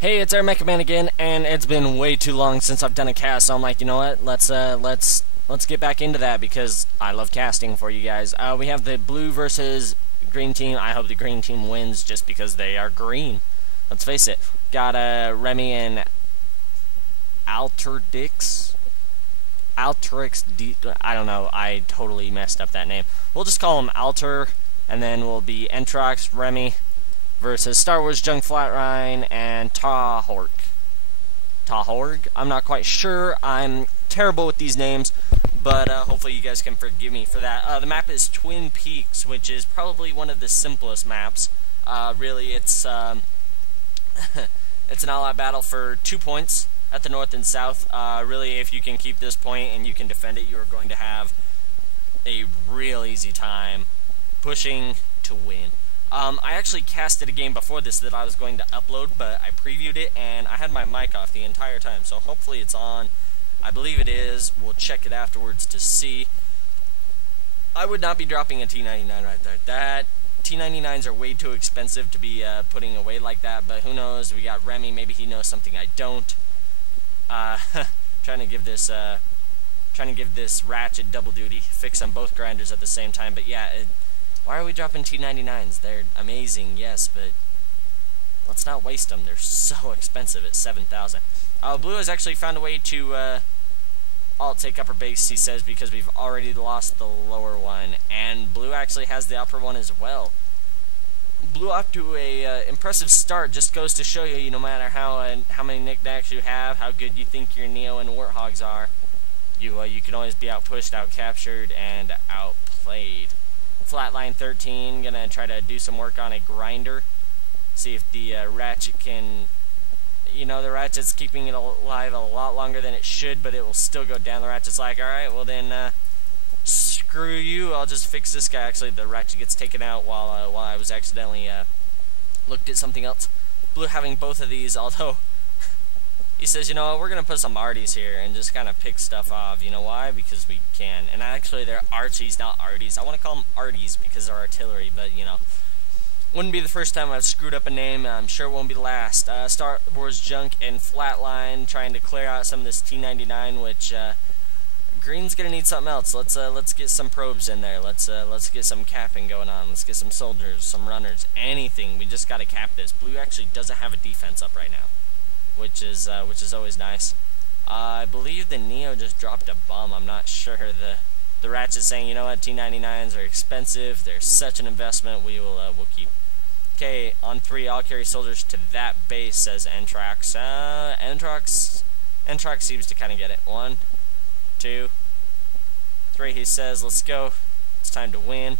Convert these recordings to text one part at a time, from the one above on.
Hey, it's AirMech again, and it's been way too long since I've done a cast. So I'm like, you know what? Let's get back into that because I love casting for you guys. We have the blue versus green team. I hope the green team wins just because they are green. Let's face it. Got Remy and Alterix. I don't know. I totally messed up that name. We'll just call him Alter, and then we'll be Entrox, Remy versus Star Wars Junk Flatline and Tahorg. I'm not quite sure. I'm terrible with these names, but hopefully you guys can forgive me for that. The map is Twinpeaks, which is probably one of the simplest maps. Really, it's it's an all-out battle for 2 points at the north and south. Really, if you can keep this point and you can defend it, you are going to have a real easy time pushing to win. I actually casted a game before this that I was going to upload, but I previewed it, and I had my mic off the entire time, so hopefully it's on. I believe it is. We'll check it afterwards to see. I would not be dropping a T99 right there. That T99s are way too expensive to be putting away like that, but who knows? We got Remy. Maybe he knows something I don't. Trying to give this Ratchet double duty, fix on both grinders at the same time, but yeah, why are we dropping T99s? They're amazing, yes, but let's not waste them. They're so expensive at 7,000. Blue has actually found a way to alt take upper base, he says, because we've already lost the lower one, and Blue actually has the upper one as well. Blue off to a impressive start. Just goes to show you, no matter how many knickknacks you have, how good you think your Neo and Warthogs are, you can always be outpushed, outcaptured, and outplayed. Flatline 13, gonna try to do some work on a grinder. See if the Ratchet can, the Ratchet's keeping it alive a lot longer than it should, but it will still go down. The Ratchet's like, alright, well then, screw you, I'll just fix this guy. Actually, the Ratchet gets taken out while I was accidentally looked at something else. Blue having both of these, although he says, you know what, we're going to put some arties here and just kind of pick stuff off. You know why? Because we can. And actually, they're Archies, not arties. I want to call them arties because they're artillery, but, wouldn't be the first time I've screwed up a name. I'm sure it won't be the last. Star Wars Junk and Flatline trying to clear out some of this T99, which green's going to need something else. Let's get some probes in there. Let's get some capping going on. Let's get some soldiers, some runners, anything. We just got to cap this. Blue actually doesn't have a defense up right now, which is always nice. I believe the Neo just dropped a bomb. I'm not sure. The Ratchet's saying, you know what, T99s are expensive. They're such an investment. We'll keep. Okay, on 3, I'll carry soldiers to that base, says Entrox. Entrox seems to kind of get it. 1, 2, 3. He says, let's go. It's time to win.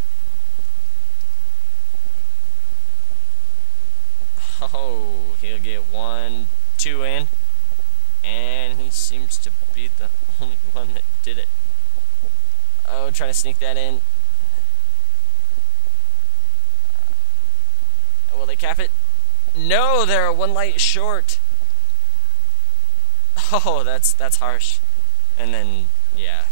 Oh, he'll get 1, 2 in, and he seems to be the only one that did it. Oh, trying to sneak that in. Will they cap it? No, they're 1 light short. Oh, that's harsh. And then, yeah,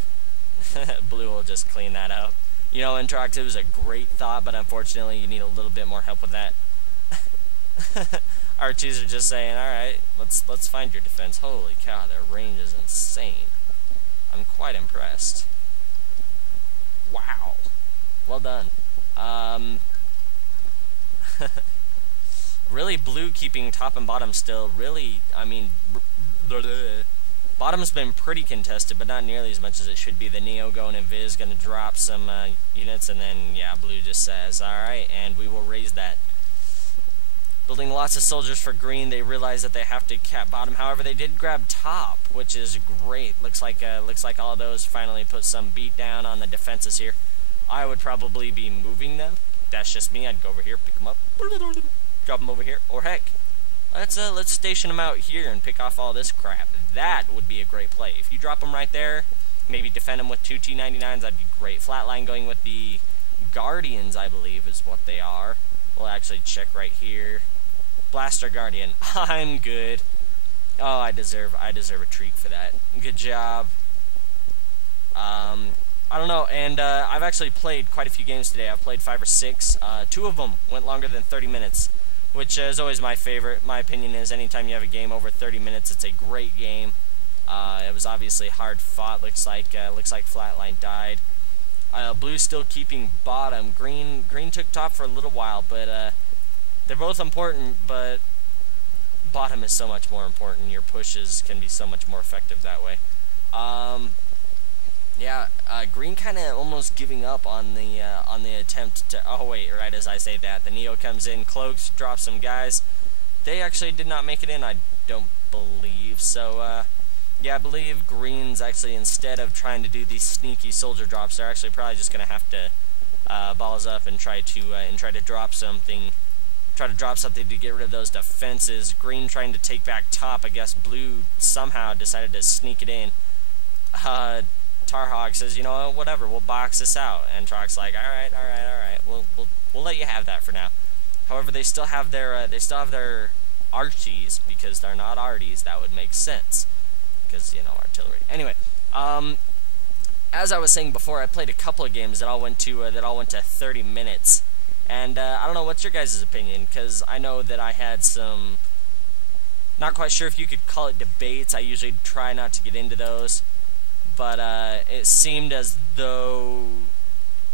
Blue will just clean that up. Entrox, it was a great thought, but unfortunately you need a little bit more help with that. Archies are just saying, alright, let's find your defense. Holy cow, their range is insane. I'm quite impressed. Wow. Well done. Really, Blue keeping top and bottom still. Really, bottom's been pretty contested, but not nearly as much as it should be. The Neo going invis, going to drop some units, and then, yeah, Blue just says, alright, and we will raise that. Building lots of soldiers for green. They realize that they have to cap bottom. However, they did grab top, which is great. Looks like all of those finally put some beat down on the defenses here. I would probably be moving them. That's just me. I'd go over here, pick them up, drop them over here, or heck, let's station them out here and pick off all this crap. That would be a great play. If you drop them right there, maybe defend them with 2 T99s. That'd be great. Flatline going with the Guardians, I believe, is what they are. We'll actually check right here. Blaster Guardian. I'm good. Oh, I deserve a treat for that. Good job. I don't know, and I've actually played quite a few games today. I've played 5 or 6. 2 of them went longer than 30 minutes, which is always my favorite. My opinion is anytime you have a game over 30 minutes, it's a great game. It was obviously hard fought. Looks like Flatline died. Blue still keeping bottom. Green took top for a little while, but they're both important. But bottom is so much more important. Your pushes can be so much more effective that way. Yeah, green kind of almost giving up on the attempt to. Oh wait, right as I say that, the Neo comes in, cloaks, drops some guys. They actually did not make it in, I don't believe. So yeah, I believe green's actually, instead of trying to do these sneaky soldier drops, they're actually probably just gonna have to balls up and try to drop something. Try to drop something to get rid of those defenses. Green trying to take back top. I guess blue somehow decided to sneak it in. Tarhog says, you know, whatever, we'll box this out. And Trock's like, all right, we'll let you have that for now. However, they still have their Archies, because they're not arties. That would make sense, because, you know, artillery. Anyway, as I was saying before, I played a couple of games that all went to 30 minutes. And I don't know, what's your guys' opinion? Because I know that I had some, not quite sure if you could call it debates. I usually try not to get into those. But it seemed as though,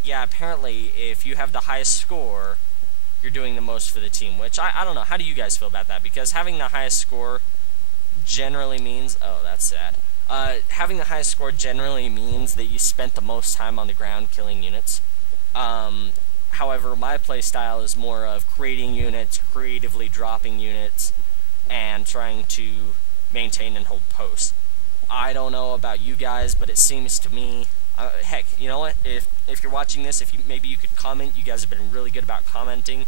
yeah, apparently if you have the highest score, you're doing the most for the team. Which, I don't know, how do you guys feel about that? Because having the highest score generally means, oh, that's sad. Having the highest score generally means that you spent the most time on the ground killing units. However, my play style is more of creating units, creatively dropping units, and trying to maintain and hold posts. I don't know about you guys, but it seems to me, heck, you know what, if you're watching this, maybe you could comment. You guys have been really good about commenting.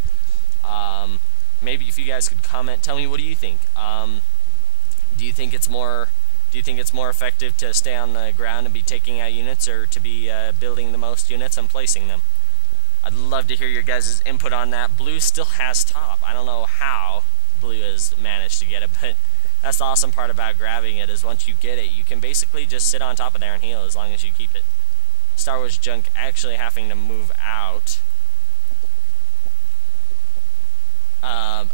Maybe if you guys could comment, tell me, what do you think? Do you think it's more effective to stay on the ground and be taking out units, or to be building the most units and placing them? I'd love to hear your guys' input on that. Blue still has top. I don't know how blue has managed to get it, but that's the awesome part about grabbing it, is once you get it, you can basically just sit on top of there and heal as long as you keep it. Star Wars Junk actually having to move out.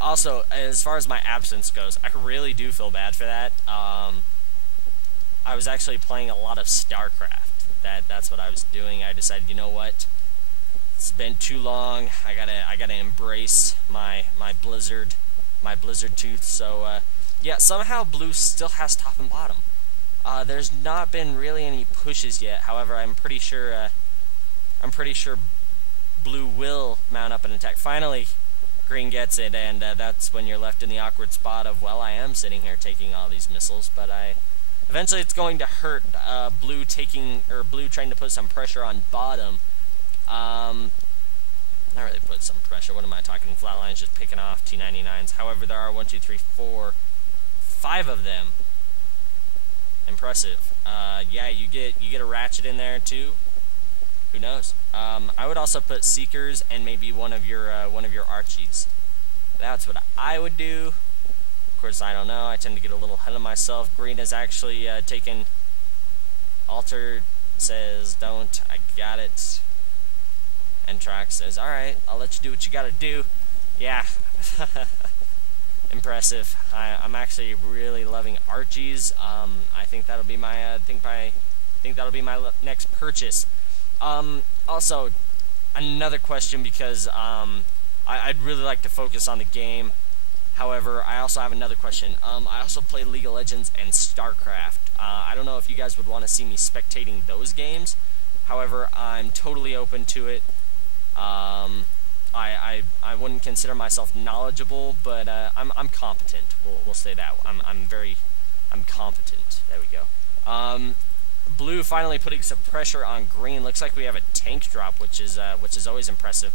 Also, as far as my absence goes, I really do feel bad for that. I was actually playing a lot of StarCraft. That's what I was doing. I decided, you know what? It's been too long. I gotta embrace my Blizzard tooth. So yeah, somehow blue still has top and bottom. There's not been really any pushes yet. However, I'm pretty sure blue will mount up an attack. Finally, green gets it, and that's when you're left in the awkward spot of, well, I am sitting here taking all these missiles, but eventually it's going to hurt blue trying to put some pressure on bottom. Not really put some pressure. What am I talking? Flatline's just picking off T99s. However, there are 1, 2, 3, 4, 5 of them. Impressive. Yeah, you get a ratchet in there too. Who knows? I would also put Seekers and maybe one of your Archies. That's what I would do. Of course, I don't know. I tend to get a little ahead of myself. Green has actually taken. Alter says, "Don't." I got it. And Track says, "Alright, I'll let you do what you gotta do." Yeah. Impressive. I'm actually really loving Archies. I think that'll be my next purchase. Also, another question, because I'd really like to focus on the game. However, I also have another question. I also play League of Legends and StarCraft. I don't know if you guys would want to see me spectating those games. However, I'm totally open to it. I wouldn't consider myself knowledgeable, but I'm competent. We'll say that. I'm competent. There we go. Blue finally putting some pressure on green. Looks like we have a tank drop, which is always impressive.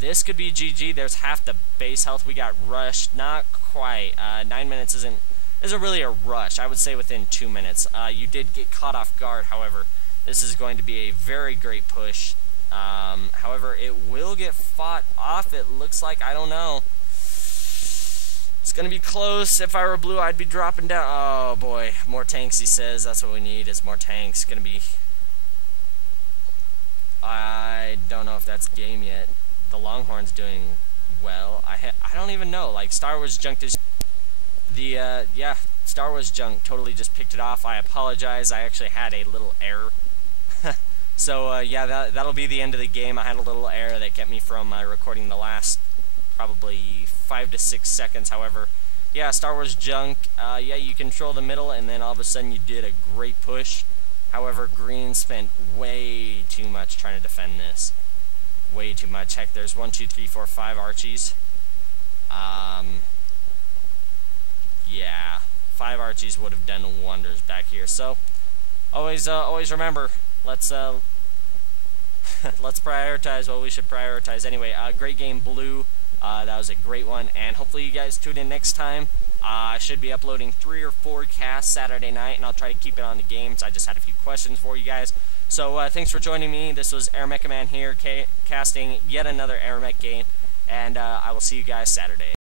This could be GG. There's half the base health. We got rushed. Not quite. 9 minutes isn't really a rush. I would say within 2 minutes. You did get caught off guard. However, this is going to be a very great push. However, it will get fought off, it looks like. I don't know. It's gonna be close. If I were blue, I'd be dropping down. Oh boy, more tanks, he says. That's what we need, is more tanks. Gonna be... I don't know if that's game yet. The Longhorn's doing well, I don't even know. Like, Star Wars junk is yeah, Star Wars junk totally just picked it off. I apologize. I actually had a little error. So yeah, that'll be the end of the game. I had a little error that kept me from recording the last probably 5 to 6 seconds. However, yeah, Star Wars junk. Yeah, you control the middle, and then all of a sudden you did a great push. However, green spent way too much trying to defend this. Way too much. Heck, there's 1, 2, 3, 4, 5 Archies. Yeah, 5 Archies would have done wonders back here. So, always remember, let's let's prioritize what we should prioritize. Anyway, great game, Blue. That was a great one, and hopefully you guys tune in next time. I should be uploading 3 or 4 casts Saturday night, and I'll try to keep it on the games. I just had a few questions for you guys. So thanks for joining me. This was AirMech Man here, casting yet another AirMech game, and I will see you guys Saturday.